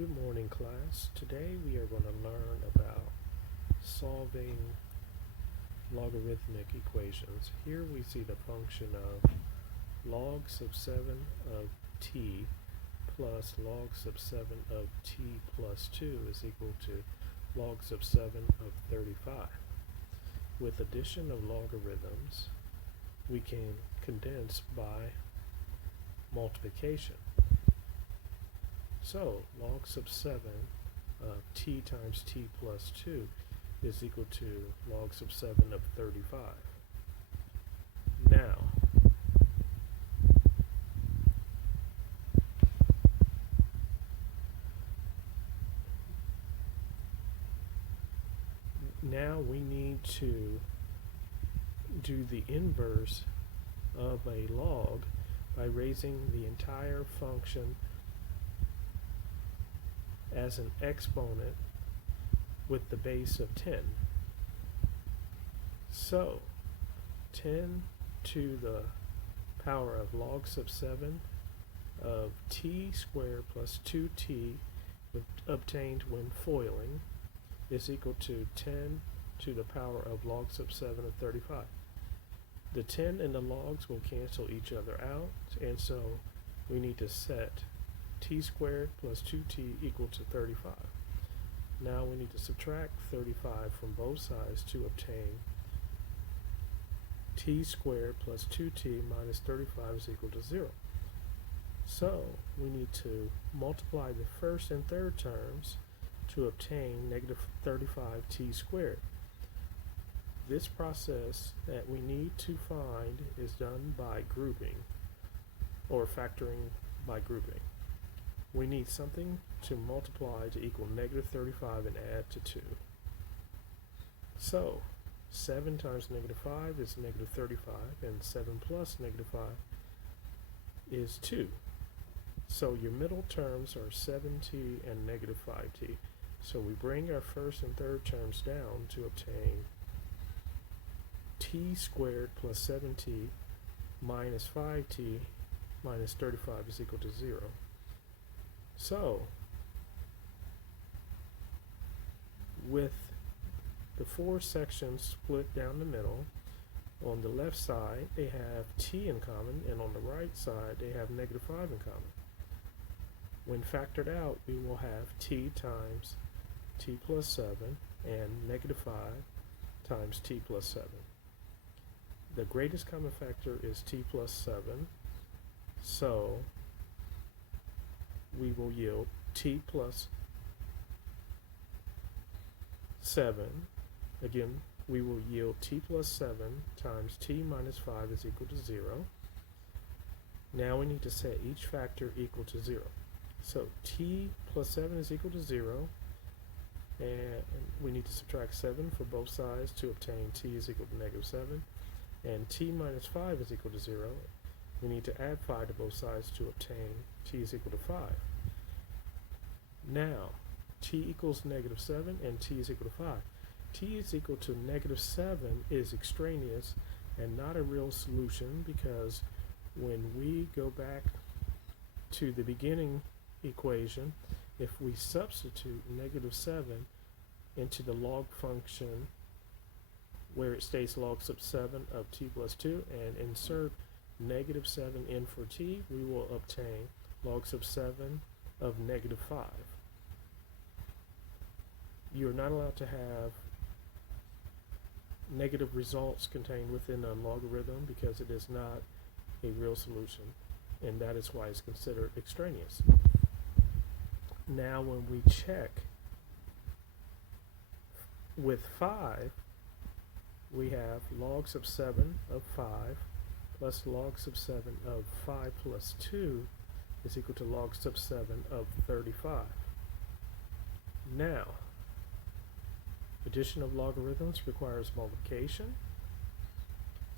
Good morning, class. Today we are going to learn about solving logarithmic equations. Here we see the function of log sub 7 of t plus log sub 7 of t plus 2 is equal to log sub 7 of 35. With addition of logarithms, we can condense by multiplication. So log sub 7 of t times t plus 2 is equal to log sub 7 of 35. Now we need to do the inverse of a log by raising the entire function as an exponent with the base of 10. So 10 to the power of log sub 7 of t squared plus 2t obtained when foiling is equal to 10 to the power of log sub 7 of 35. The 10 and the logs will cancel each other out, and so we need to set t squared plus 2t equal to 35. Now we need to subtract 35 from both sides to obtain t squared plus 2t minus 35 is equal to 0. So we need to multiply the first and third terms to obtain negative 35t squared. This process that we need to find is done by grouping or factoring by grouping. We need something to multiply to equal negative 35 and add to 2. So 7 times negative 5 is negative 35, and 7 plus negative 5 is 2. So your middle terms are 7t and negative 5t. So we bring our first and third terms down to obtain t squared plus 7t minus 5t minus 35 is equal to 0. So, with the four sections split down the middle, on the left side they have t in common, and on the right side they have negative 5 in common. When factored out, we will have t times t plus 7 and negative 5 times t plus 7. The greatest common factor is t plus 7, so we will yield t plus 7. Again, we will yield t plus 7 times t minus 5 is equal to 0. Now we need to set each factor equal to 0. So t plus 7 is equal to 0, and we need to subtract 7 for both sides to obtain t is equal to negative 7, and t minus 5 is equal to 0. We need to add 5 to both sides to obtain t is equal to 5. Now, t equals negative 7 and t is equal to 5. T is equal to negative 7 is extraneous and not a real solution, because when we go back to the beginning equation, if we substitute negative 7 into the log function where it states log sub 7 of t plus 2 and insert negative 7 in for t, we will obtain log sub 7 of negative 5. You're not allowed to have negative results contained within a logarithm because it is not a real solution, and that is why it's considered extraneous. Now when we check with 5, we have log sub 7 of 5 plus log sub 7 of 5 plus 2 is equal to log sub 7 of 35. Now, addition of logarithms requires multiplication.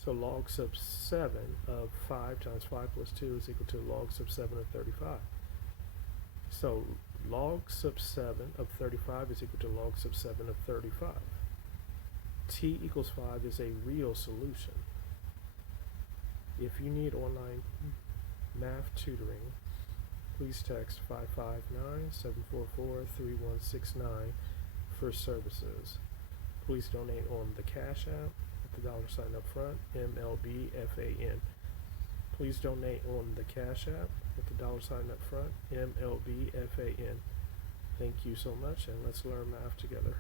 So log sub 7 of 5 times 5 plus 2 is equal to log sub 7 of 35. So log sub 7 of 35 is equal to log sub 7 of 35. T equals 5 is a real solution. If you need online math tutoring, please text 559-744-3169 for services. Please donate on the Cash App with the $ up front, MLBFan. Please donate on the Cash App with the $ up front, MLBFan. Thank you so much, and let's learn math together.